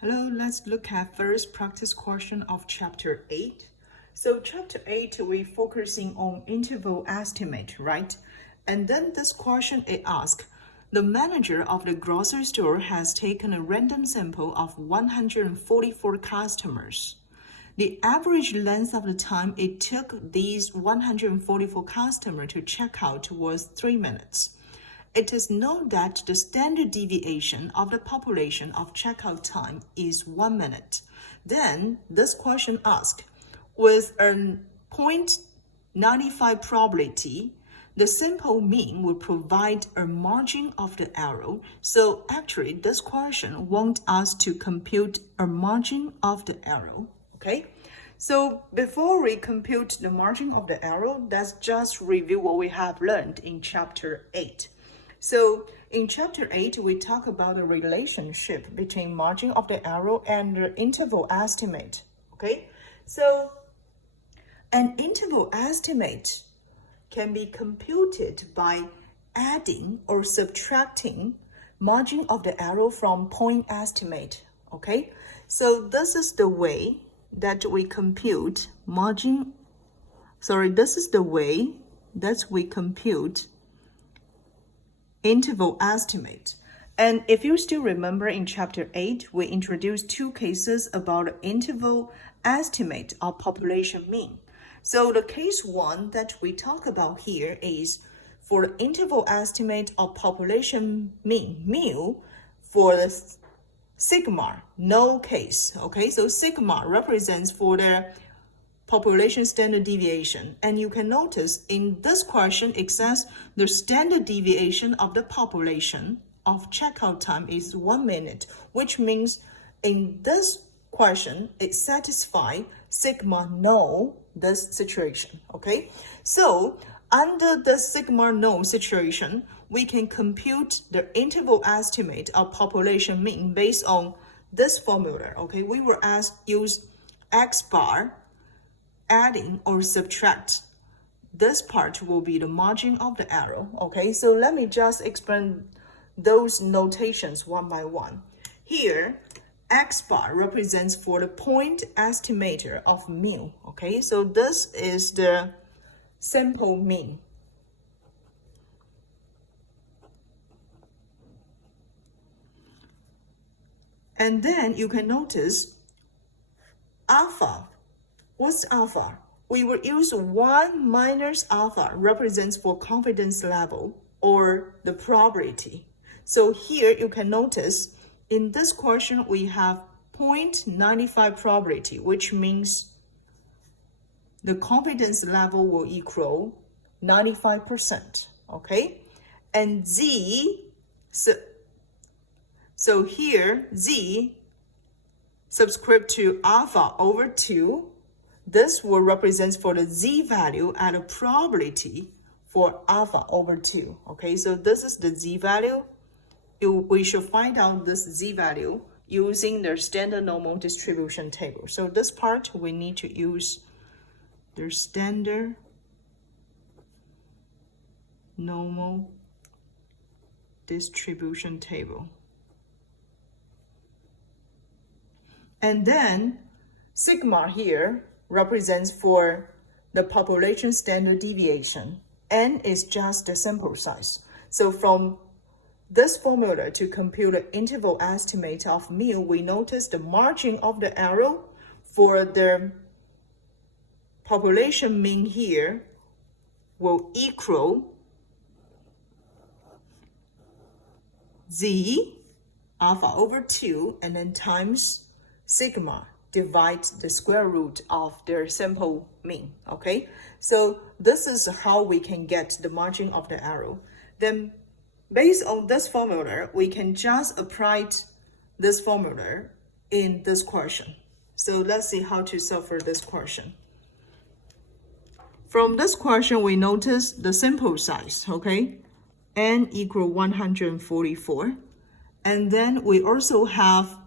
Hello, let's look at first practice question of chapter 8. So chapter 8, we're focusing on interval estimate, right? And then this question it asks, the manager of the grocery store has taken a random sample of 144 customers. The average length of the time it took these 144 customers to check out was 3 minutes. It is known that the standard deviation of the population of checkout time is 1 minute. Then this question asks, with a 0.95 probability, the simple mean will provide a margin of the error. So actually, this question wants us to compute a margin of the error, okay? So before we compute the margin of the error, let's just review what we have learned in chapter 8. So in chapter 8, we talk about the relationship between margin of the error and the interval estimate, okay? So an interval estimate can be computed by adding or subtracting margin of the error from point estimate, okay? So this is the way that we compute interval estimate. And if you still remember in chapter 8, we introduced two cases about interval estimate of population mean. So the case 1 that we talk about here is for the interval estimate of population mean, mu, for the sigma, no case, okay? So sigma represents for the population standard deviation. And you can notice in this question, it says the standard deviation of the population of checkout time is 1 minute, which means in this question, it satisfies sigma no this situation, okay? So under the sigma no situation, we can compute the interval estimate of population mean based on this formula, okay? We will use X bar, adding or subtract. This part will be the margin of the error, okay? So let me just explain those notations one by one. Here, X bar represents for the point estimator of mu, okay? So this is the simple mean. And then you can notice alpha. What's alpha? We will use 1 minus alpha represents for confidence level or the probability. So here you can notice in this question we have 0.95 probability, which means the confidence level will equal 95%, okay? And Z, so here Z subscript to alpha over 2. This will represent for the Z value at a probability for alpha over 2, okay? So this is the Z value. We should find out this Z value using the standard normal distribution table. So this part, we need to use the standard normal distribution table. And then sigma here represents for the population standard deviation. N is just the sample size. So from this formula to compute the interval estimate of mu, we notice the margin of the error for the population mean here will equal Z alpha over 2 and then times sigma divide the square root of their simple mean, okay? So this is how we can get the margin of the error. Then based on this formula, we can just apply this formula in this question. So let's see how to solve for this question. From this question, we notice the sample size, okay? N equal 144. And then we also have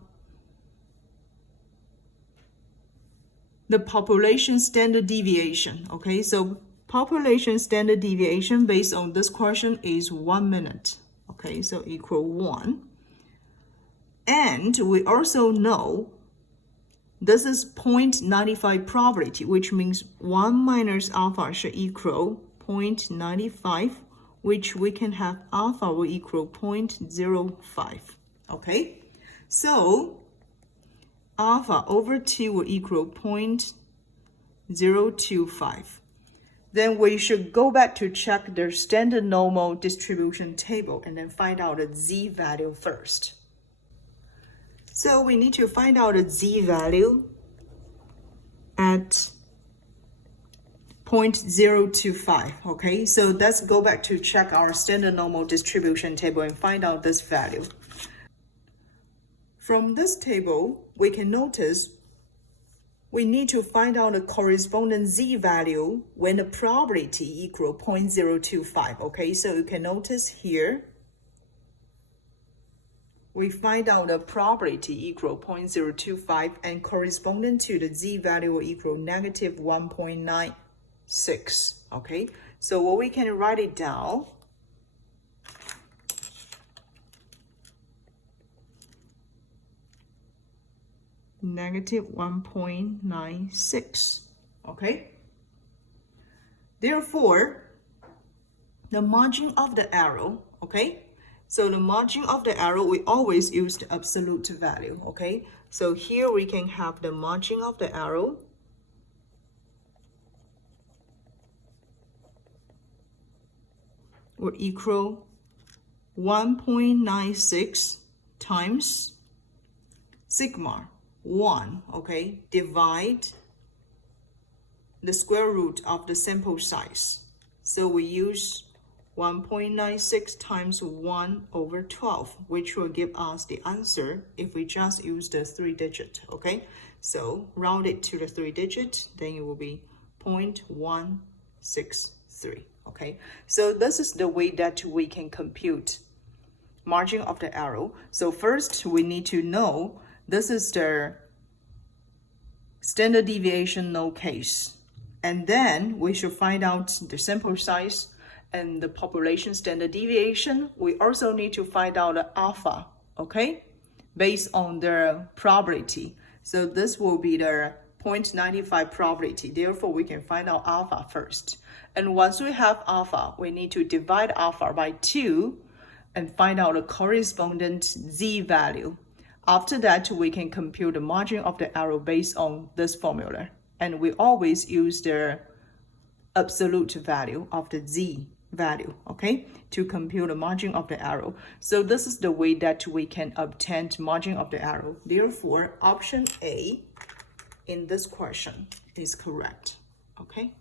the population standard deviation, okay? So population standard deviation based on this question is 1 minute, okay? So equal 1. And we also know this is 0.95 probability, which means 1 minus alpha should equal 0.95, which we can have alpha will equal 0.05. Okay, so alpha over 2 will equal 0.025. Then we should go back to check the standard normal distribution table and then find out the z value first. So we need to find out the z value at 0.025, okay? So let's go back to check our standard normal distribution table and find out this value. From this table, we can notice we need to find out the corresponding z value when the probability equal 0.025, okay? So you can notice here, we find out the probability equal 0.025 and corresponding to the z value will equal negative 1.96, okay? So what we can write it down, negative 1.96, okay? Therefore, the margin of the arrow, okay? So the margin of the arrow, we always use the absolute value, okay? So here we can have the margin of the arrow will equal 1.96 times sigma 1, okay? Divide the square root of the sample size. So we use 1.96 times 1 over 12, which will give us the answer if we just use the 3-digit, okay? So round it to the 3-digit, then it will be 0.163, okay? So this is the way that we can compute margin of the arrow. So first, we need to know this is the standard deviation no case. And then we should find out the sample size and the population standard deviation. We also need to find out the alpha, okay, based on the probability. So this will be the 0.95 probability. Therefore, we can find out alpha first. And once we have alpha, we need to divide alpha by 2 and find out the corresponding z value. After that, we can compute the margin of the arrow based on this formula. And we always use the absolute value of the z value, okay, to compute the margin of the arrow. So this is the way that we can obtain margin of the arrow. Therefore, option A in this question is correct, okay?